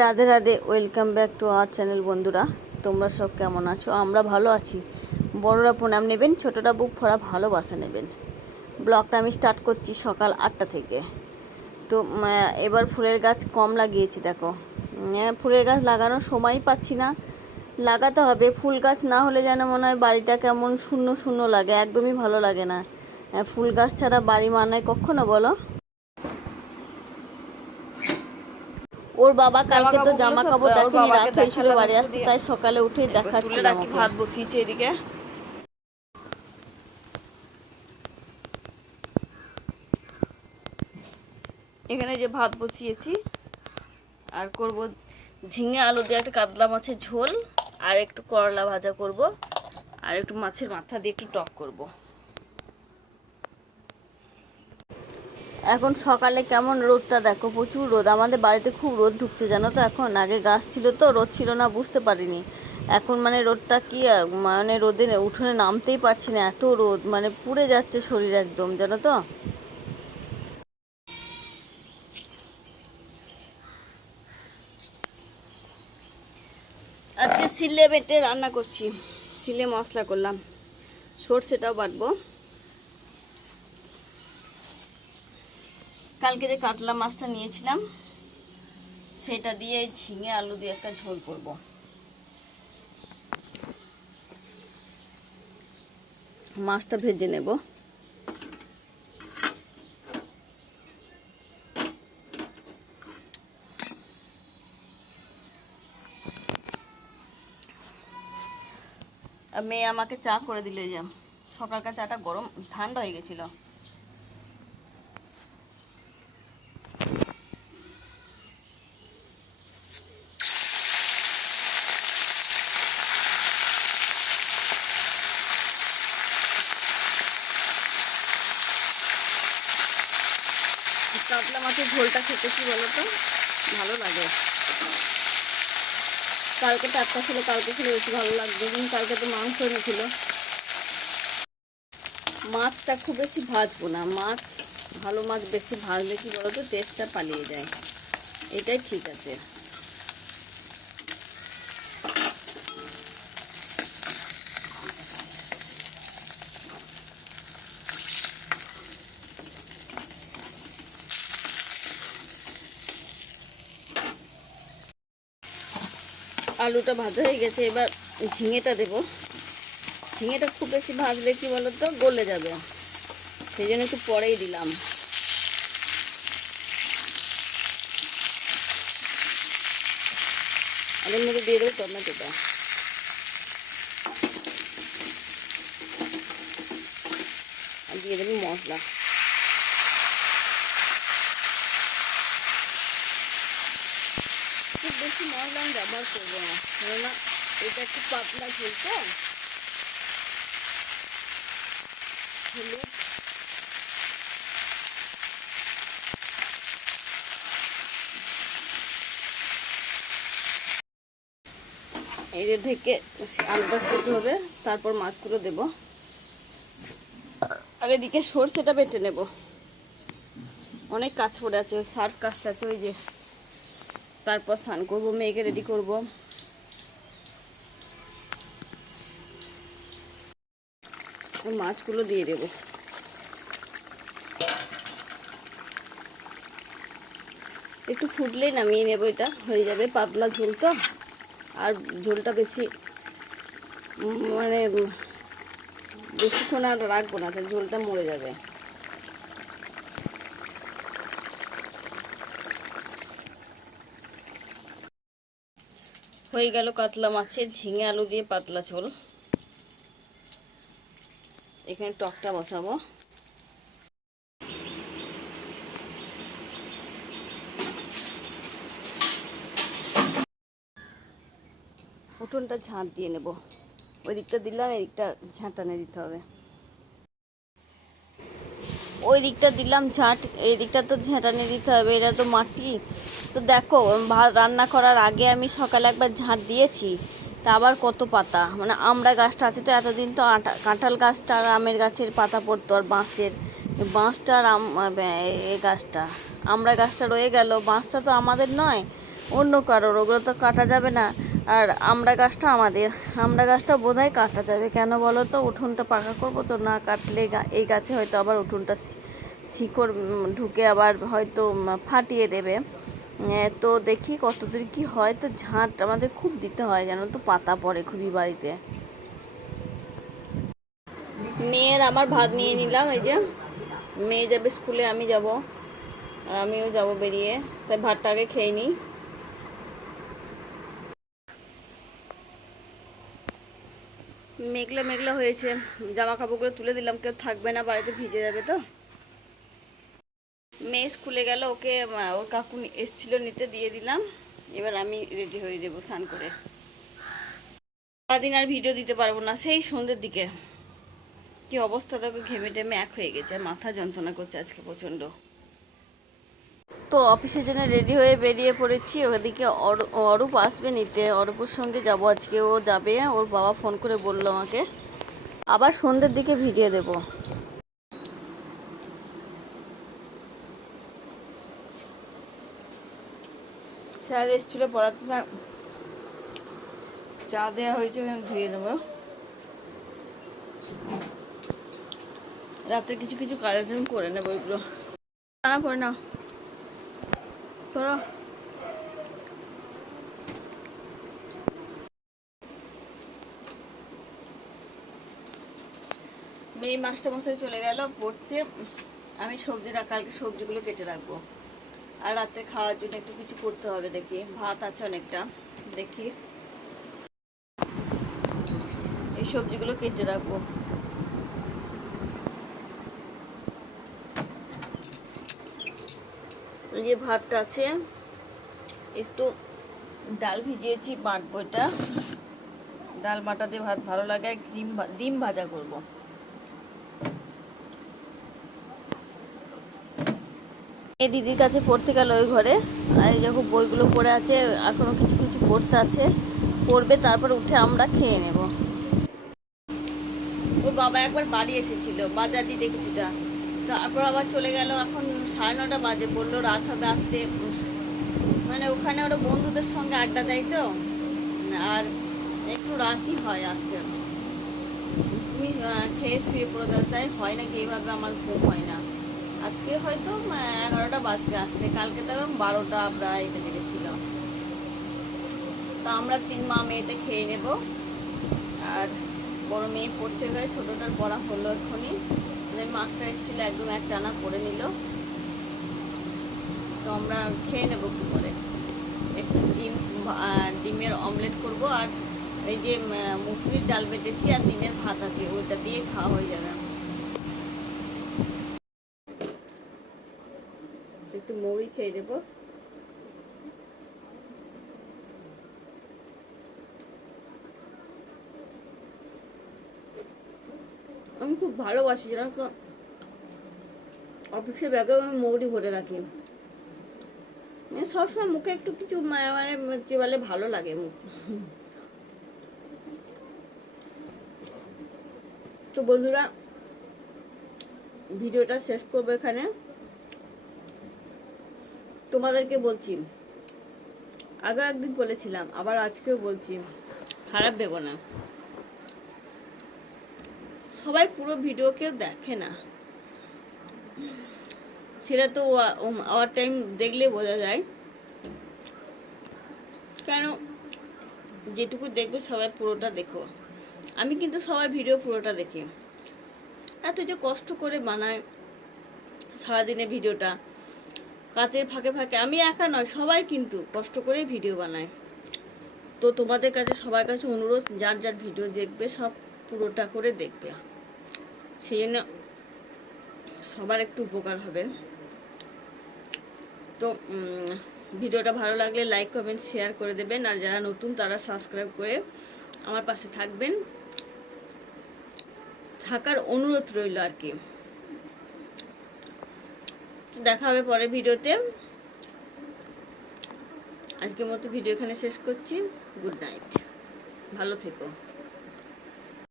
Radhe Radhe welcome back to our channel বন্ধুরা। তোমরা সব কেমন আছো? আমরা ভালো আছি। বড়রা প্রণাম নেবেন, ছোটরা বুক ভরা ভালোবাসা নেবেন। ব্লগটা আমি স্টার্ট করছি সকাল আটটা থেকে। তো এবার ফুলের গাছ কম লাগিয়েছি, দেখো। ফুলের গাছ লাগানোর সময় পাচ্ছি না। লাগাতে হবে। ফুল গাছ না হলে যেন মনে হয় বাড়িটা কেমন শূন্য শূন্য লাগে, একদমই ভালো লাগে না। ফুল গাছ ছাড়া বাড়ি মানায় কখনো বলো? ওর বাবা কালকে তো জামা কাপড় দেখেনি রাত হয়েছিল বাড়ি আসতে তাই সকালে উঠে দেখাচ্ছিলাম ভাত বসিয়েছে এদিকে? এখানে যে ভাত বসিয়েছি আর করব ঝিঙে আলু দিয়ে একটা কাতলা মাছের ঝোল আর একটু করলা ভাজা করব আর একটু মাছের মাথা দিয়ে একটু টক করব। এখন সকালে কেমন রোদটা দেখো? প্রচুর রোদ। আমাদের বাড়িতে খুব রোদ ঢুকছে, জানো তো এখন? আগে গাছ ছিল তো, রোদ ছিল না, বুঝতে পারিনি। এখন মানে রোদটা কি মানে রোদে উঠোনে নামতেই পারছি না, এত রোদ মানে পুড়ে যাচ্ছে শরীর একদম, জানো তো? আজকে সিলে বেটে রান্না করছি, সিলে মশলা করলাম। সর্ষেটাও বাটবো। কালকে যে কাতলা মাছটা নিয়েছিলাম, সেটা দিয়ে ঝিঙে আলু দিয়ে একটা ঝোল করব। মাছটা ভেজে নেব। মেয়ে আমাকে চা করে দিলে যে সকালকার চাটা গরম, ঠান্ডা হয়ে গেছিল। কাতলা মাছের ঝোলটা খেতে কি বলো তো ভালো লাগে। কালকে টাটকা ছিল, কালকে ছিল বেশি ভালো লাগবে। কিন্তু কালকে তো মাংস এনেছিল। মাছটা খুব বেশি ভাজবো না। মাছ, ভালো মাছ বেশি ভাজলে কি বলো তো টেস্টটা পালিয়ে যায়। এটাই ঠিক আছে। আলুটা ভাজা হয়ে গেছে, এবার ঝিঙেটা দেবো। ঝিঙেটা খুব বেশি ভাজলে কি বলো তো গলে যাবে। সেই জন্য একটু পরেই দিলাম। আর এর মধ্যে দিয়ে দেবো টমেটোটা। আর দিয়ে দেবো মশলা খুব বেশি ব্যবহার করব না কেননা এটা একটু পাতলা তো। হলুদ। যে ঢেকে আলুটা সেদ্ধ হবে, তারপর মাছগুলো দেব। আর এদিকে সর্ষেটা বেটে নেব। অনেক কাজ পড়ে আছে সার্ফ কাজটা আছে, ওই যে তারপর স্নান করব, মেয়েকে রেডি করব। মাছগুলো দিয়ে দেব। একটু ফুটলেই নামিয়ে নেব এটা, হয়ে যাবে পাতলা ঝোল তো। আর ঝোলটা বেশি মানে বেশিক্ষণ আর রাখব না ঝোলটা মরে যাবে। হয়ে গেল কাতলা মাছের ঝিঙে আলু দিয়ে পাতলা ঝোল। এখানে টকটা বসাবো। উঠোনটা ঝাঁট দিয়ে নেব। ওই দিকটা দিলাম, এদিকটা ঝাঁটানে দিতে হবে। ওই দিকটা দিলাম ঝাঁট এই দিকটা তো ঝাঁটানে দিতে হবে, এটা তো মাটি। তো দেখো ভাত রান্না করার আগে আমি সকালে একবার ঝাঁট দিয়েছি, তা আবার কত পাতা? মানে আমড়া গাছটা আছে তো, এতদিন তো আটা, কাঁঠাল গাছটা আর আমের গাছের পাতা পড়তো, আর বাঁশের, বাঁশটা আর আম এ গাছটা। আমরা গাছটা রয়ে গেল, বাঁশটা তো আমাদের নয়, অন্য কারোর, ওগুলো তো কাটা যাবে না। আর আমরা গাছটা আমাদের, আমরা গাছটা বোধহয় কাটা যাবে। কেন বলো তো, উঠোনটা পাকা করব তো, না কাটলে এই গাছে হয়তো আবার উঠোনটা শিকড় ঢুকে আবার হয়তো ফাটিয়ে দেবে। তো দেখি কতদূর কি হয়। তো ঝাঁট আমাদের খুব দিতে হয়, জানো তো, পাতা পড়ে খুবই বাড়িতে। মেয়ের আমার ভাত নিয়ে নিলাম, এই যে। মেয়ে যাবে স্কুলে, আমি যাব। আর আমিও যাব বেরিয়ে, তাই ভাতটা আগে খেয়ে নিই। মেঘলা মেঘলা হয়েছে, জামা কাপড়গুলো তুলে দিলাম, কেউ থাকবে না, বাড়িতে ভিজে যাবে তো। মেয়ে স্কুলে গেল, ওকে ওর কাকু এসছিল নিতে, দিয়ে দিলাম। এবার আমি রেডি হয়ে যাব স্নান করে। সারাদিন আর ভিডিও দিতে পারব না, সেই সন্ধ্যের দিকে। কি অবস্থা তোকে ঘেমে টেমে এক হয়ে গেছে, মাথা যন্ত্রণা করছে আজকে প্রচণ্ড। তো অফিসে জন্য রেডি হয়ে বেরিয়ে পড়েছি, ওদিকে অরূ- অরূপ আসবে নিতে। অরূপের সঙ্গে যাব, আজকে ও যাবে, ওর বাবা ফোন করে বলল আমাকে। আবার সন্ধ্যের দিকে ভিডিও দেব। স্যার এসেছিল পড়াতে চা দেওয়া হয়েছে, আমি ধুয়ে নেব। রাতে কিছু কিছু কাজ আছে আমি করে নেব ওইগুলো না, পড়ে না। পড়ো। মেয়ে মাস্টার মশাই চলে গেল, পড়ছে। আমি সবজি রাখ কালকে সবজিগুলো কেটে রাখব। আর রাতে খাওয়ার জন্য একটু কিছু করতে হবে দেখি। ভাত আছে অনেকটা, দেখি। এই সবজিগুলো কেটে রাখব। যে ভাতটা আছে, একটু ডাল ভিজিয়েছি, বাটবো এটা। ডাল বাটা দিয়ে ভাত ভালো লাগে ডিম ডিম ভাজা করব। এই দিদির কাছে পড়তে গেল ওই ঘরে। আর এই যখন বইগুলো পড়ে আছে, এখনও কিছু কিছু পড়তে আছে। পড়বে, তারপর উঠে আমরা খেয়ে নেব। ওর বাবা একবার বাড়ি এসেছিল, বাজার দিতে কিছুটা। তারপর আবার চলে গেল, এখন সাড়ে নটা বাজে, বলল রাত হবে আসতে। মানে ওখানে ওরা বন্ধুদের সঙ্গে আড্ডা দেয় তো। আর একটু রাতই হয় আসতে। তুমি খেয়ে শুয়ে পড়ে, তাই হয় নাকি? এইভাবে আমার ঘুম হয় না। আজকে হয়তো এগারোটা বাজবে আসতে। কালকে তো এবং বারোটা প্রায় এটা গেছিল তা আমরা তিন মা মেয়েতে খেয়ে নেব। আর বড় মেয়ে পড়ছে ঘরে ছোটোটার পড়া হলো এক্ষুনি। মাস্টার এসেছিল, একদম এক টানা করে নিল। তো আমরা খেয়ে নেব কী করে একটু ডিম ডিমের অমলেট করব। আর এই যে মুসুরির ডাল বেটেছি, আর ডিমের ভাত আছে, ওইটা দিয়ে খাওয়া হয়ে যাবে একটু মুড়ি খেয়ে নেব। আমি খুব ভালোবাসি, জানো তো। অফিসে ব্যাগেও আমি মৌরি ভরে রাখি। মানে সবসময় মুখে একটু কিছু মানে চেবালে ভালো লাগে মুখ। তো বন্ধুরা, ভিডিওটা শেষ করব এখানে। তোমাদেরকে বলছি। আগে একদিন বলেছিলাম, আবার আজকেও বলছি। খারাপ ভেবো না। সবাই পুরো ভিডিও কেউ দেখে না। সেটা তো আওয়ার টাইম দেখলে বোঝা যায়। কেন? যেটুকু দেখবে সবাই পুরোটা দেখো। আমি কিন্তু সবার ভিডিও পুরোটা দেখি। এত যে কষ্ট করে বানায় সারাদিনে ভিডিওটা। কাজের ফাঁকে ফাঁকে। আমি একা নয়, সবাই কিন্তু কষ্ট করে ভিডিও বানায়। তো তোমাদের কাছে, সবার কাছে অনুরোধ, যার যার ভিডিও দেখবে, সব পুরোটা করে দেখবে। সেই জন্য সবার একটু উপকার হবে। তো ভিডিওটা ভালো লাগলে লাইক কমেন্ট শেয়ার করে দেবেন। আর যারা নতুন, তারা সাবস্ক্রাইব করে আমার পাশে থাকবেন। থাকার অনুরোধ রইল আর কি। দেখা হবে পরে ভিডিওতে। আজকের মতো ভিডিও এখানে শেষ করছি। Good night. ভালো থেকো।